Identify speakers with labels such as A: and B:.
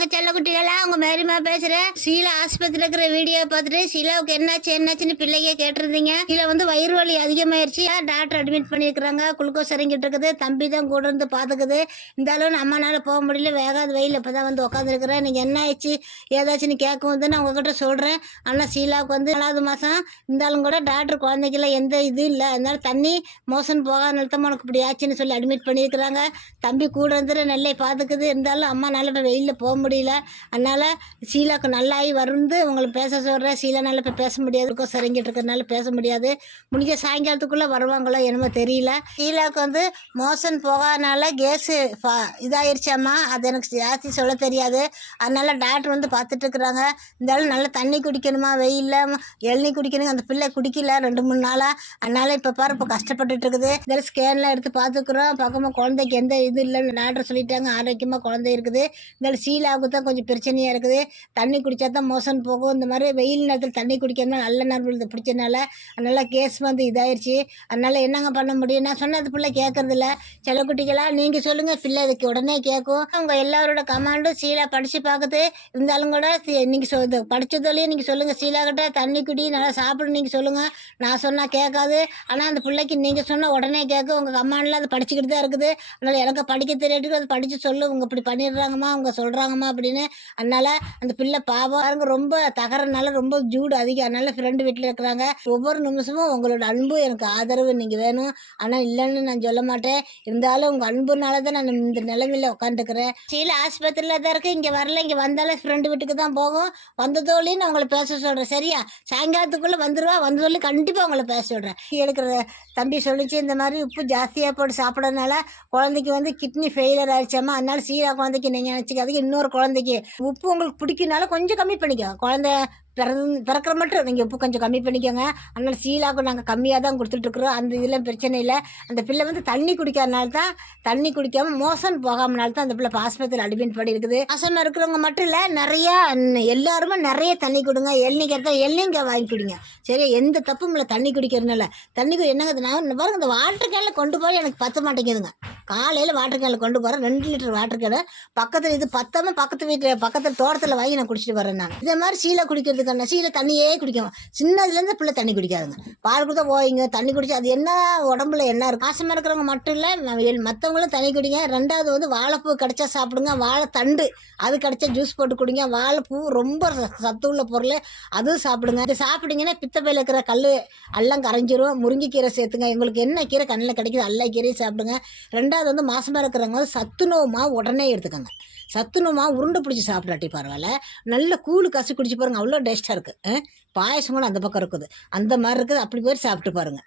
A: வணக்கம் செல்ல குட்டிகளா உங்க மேரிமா பேசுறேன் சீலா ஆஸ்பத்திரியில் இருக்கிற வீடியோ பார்த்துட்டு சீலாவுக்கு என்னாச்சு என்னாச்சுன்னு பிள்ளைங்க கேட்டிருந்தீங்க. சீலா வந்து வயிறு வலி அதிகமாயிருச்சு. டாக்டர் அட்மிட் பண்ணியிருக்கிறாங்க? குளுக்கோஸ் இறங்கிட்டு இருக்குது. தம்பி தான் கூட இருந்து பார்த்துக்குது இருந்தாலும் நம்மளால போக முடியல. வேகாத வெயில் இப்போ தான் வந்து உட்காந்துருக்குறேன் நீங்கள் என்ன ஆயிடுச்சு? ஏதாச்சுன்னு கேட்கும் வந்து நான் உங்ககிட்ட சொல்கிறேன் ஆனால் சீலாவுக்கு வந்து நாலாவது மாதம் இருந்தாலும் கூட டாக்டர் குழந்தைக்கெல்லாம் எந்த இதுவும் இல்லை. அதனால தண்ணி மோசன் போகாத நிறுத்தம் உனக்கு இப்படி ஆச்சுன்னு சொல்லி அட்மிட் பண்ணியிருக்கிறாங்க. தம்பி கூட இருந்து நெல்லை பார்த்துக்குது இருந்தாலும் அம்மா நல்ல வெயிலில் போக முடியல. அதனால் சீலாக்கு நல்லாயி வந்து உங்களை பேச சொல்கிறேன் சீலானால் இப்போ பேச முடியாது. இருக்கும் சரிங்கிட்டு இருக்கிறதுனால பேச முடியாது. முடிஞ்ச சாயங்காலத்துக்குள்ளே வருவாங்களோ என்னமோ தெரியல. சீலாவுக்கு வந்து மோசன் போகாதனால கேஸு இதாயிருச்சாம்மா அது எனக்கு ஜாஸ்தி சொல்ல தெரியாது. அதனால் டாக்டர் வந்து பார்த்துட்டு இருக்கிறாங்க. இருந்தாலும் நல்லா தண்ணி குடிக்கணுமா? வெயிலில் இளநீ குடிக்கணுங்க. அந்த பிள்ளை குடிக்கல ரெண்டு மூணு நாளாக அதனால் இப்போ பாரு இப்போ கஷ்டப்பட்டுட்டு இருக்குது. இதில் ஸ்கேன்லாம் எடுத்து பார்த்துக்குறோம் பக்கமாக குழந்தைக்கு எந்த இது இல்லைன்னு டாக்டர் சொல்லிட்டாங்க. ஆரோக்கியமாக குழந்தை இருக்குது. இந்த சீலாவுக்கு தான் கொஞ்சம் பிரச்சனையாக இருக்குது. தண்ணி குடித்தா தான் மோசன் போகும். இந்த மாதிரி வெயில் நேரத்தில் தண்ணி குடிக்கணும் நல்ல நேரம் பிடிச்சனால அதனால் கேஸ் வந்து இதாயிருச்சு. அதனால் என்னங்க பண்ண முடியும்? நான் சொன்னது பிள்ளை கேட்கறதில்ல சில குட்டிகளா நீங்கள் சொல்லுங்கள் பிள்ளை இதுக்கு உடனே கேட்கும் உங்கள் எல்லாரோட கமாண்டும் சீலா படித்து பார்க்குது இருந்தாலும் கூட நீங்கள் சொல் படித்ததுலேயும் நீங்கள் சொல்லுங்கள் சீலா கிட்ட தண்ணி குடி நல்லா சாப்பிடு நீங்கள் சொல்லுங்கள் நான் சொன்னால் கேட்காது. ஆனால் அந்த பிள்ளைக்கு நீங்கள் சொன்னால் உடனே கேட்கும் உங்கள் கமாண்டில் அது படிச்சுக்கிட்டு தான் இருக்குது. அதனால் எனக்கு படிக்க தெரியாட்டுக்கு அது படித்து சொல்லு. உங்கள் இப்படி பண்ணிடுறாங்கம்மா அவங்க சொல்கிறாங்கம்மா அப்படின்னு. அதனால அந்த பிள்ளை பாவம். பாருங்க ரொம்ப தகரனால ரொம்ப ஜூடு அதிகம். அதனால ஃப்ரெண்டு வீட்டில் இருக்கிறாங்க. ஒவ்வொரு நிமிஷமும் உங்களோட அன்பு எனக்கு ஆதரவு நீங்கள் வேணும். ஆனால் இல்லைன்னு நான் சொல்ல மாட்டேன். இருந்தாலும் உங்கள் அன்புனால தான் நான் இந்த நிலைமையில உட்காந்துக்கிறேன் சீல ஆஸ்பத்திரியில் தான் இருக்கு. இங்கே வரல. இங்கே வந்தாலும் ஃப்ரெண்டு வீட்டுக்கு தான் போகும். வந்ததோலையும் நான் உங்களை பேச சொல்கிறேன் சரியா? சாயங்காலத்துக்குள்ளே வந்துடுவா வந்ததோலையும் கண்டிப்பாக உங்களை பேச சொல்கிறேன் எடுக்கிற தம்பி சொல்லிச்சு. இந்த மாதிரி உப்பு ஜாஸ்தியாக போட்டு சாப்பிட்றதுனால குழந்தைக்கு வந்து கிட்னி ஃபெயிலியர் ஆயிடுச்சாமா அதனால சீரா குழந்தைக்கு நீங்கள் நினச்சிக்காதீங்க. இன்னொரு குழந்தைக்கு உப்பு உங்களுக்கு பிடிக்குனால கொஞ்சம் கம்மி பண்ணிக்க குழந்தை பிறந்து பிறக்கிற மட்டும். நீங்கள் உப்பு கொஞ்சம் கம்மி பண்ணிக்கோங்க. அதனால் சீலாக்கும் நாங்கள் கம்மியாக தான் கொடுத்துட்ருக்குறோம் அந்த இதெல்லாம் பிரச்சனை இல்லை. அந்த பிள்ளை வந்து தண்ணி குடிக்காதனால தான் தண்ணி குடிக்காமல் மோசம் போகாமனால தான் அந்த பிள்ளை இப்போ ஆஸ்பத்திரியில் அட்மிட் பண்ணி இருக்குது. மாசமாக இருக்கிறவங்க மட்டும் இல்லை நிறையா எல்லாருமே நிறைய தண்ணி கொடுங்க. எண்ணெய் கேட்டால் எண்ணெய்ங்க வாங்கி குடிங்க. சரி எந்த தப்பும் இல்லை. தண்ணி குடிக்கிறதுனால. தண்ணி குடி என்னங்க நான் பாருங்க இந்த வாட்டர் கேனில் கொண்டு போய் எனக்கு பத்த மாட்டேங்குதுங்க. காலையில் வாட்டர் கேனில் கொண்டு போகிறேன் ரெண்டு லிட்டர் வாட்டர் கேனு பக்கத்தில் இது பத்தாம பக்கத்து வீட்டில் பக்கத்தில் தோட்டத்தில் வாங்கி நான் குடிச்சிட்டு வரேன் நான். இதே மாதிரி சீலை குடிக்கிறதுக்கான நசியில் தண்ணியே குடிக்கும். சின்னதுலேருந்து பிள்ளை தண்ணி குடிக்காதுங்க. பால் கொடுத்தா போயிங்க தண்ணி குடிச்சு அது என்ன உடம்புல என்ன இருக்கும்? ஆசமாக இருக்கிறவங்க மட்டும் இல்லை மற்றவங்களும் தண்ணி குடிங்க. ரெண்டாவது வந்து வாழைப்பூ கிடைச்சா சாப்பிடுங்க. வாழைத்தண்டு அது கிடைச்சா ஜூஸ் போட்டு குடிங்க. வாழைப்பூ ரொம்ப ச- சத்து உள்ள பொருள் அதுவும் சாப்பிடுங்க. இது சாப்பிட்டீங்கன்னா பித்தப்பையில் இருக்கிற கல் எல்லாம் கரைஞ்சிரும். முருங்கைக்கீரை சேர்த்துங்க. எங்களுக்கு என்ன கீரை கண்ணில் கிடைக்குது எல்லா கீரையும் சாப்பிடுங்க. ரெண்டாவது வந்து மாசமாக இருக்கிறவங்க வந்து சத்துணவு உடனே எடுத்துக்கோங்க. சத்துணவுமா உருண்டை பிடிச்சி சாப்பிடாட்டி பரவாயில்ல. நல்ல கூழு கசு குடிச்சு பாருங்க. அவ்வளோ டேஸ்ட்டாக இருக்குது பாயசம் கூட அந்த பக்கம் இருக்குது. அந்த மாதிரி இருக்குது. அப்படி போய் சாப்பிட்டு பாருங்கள்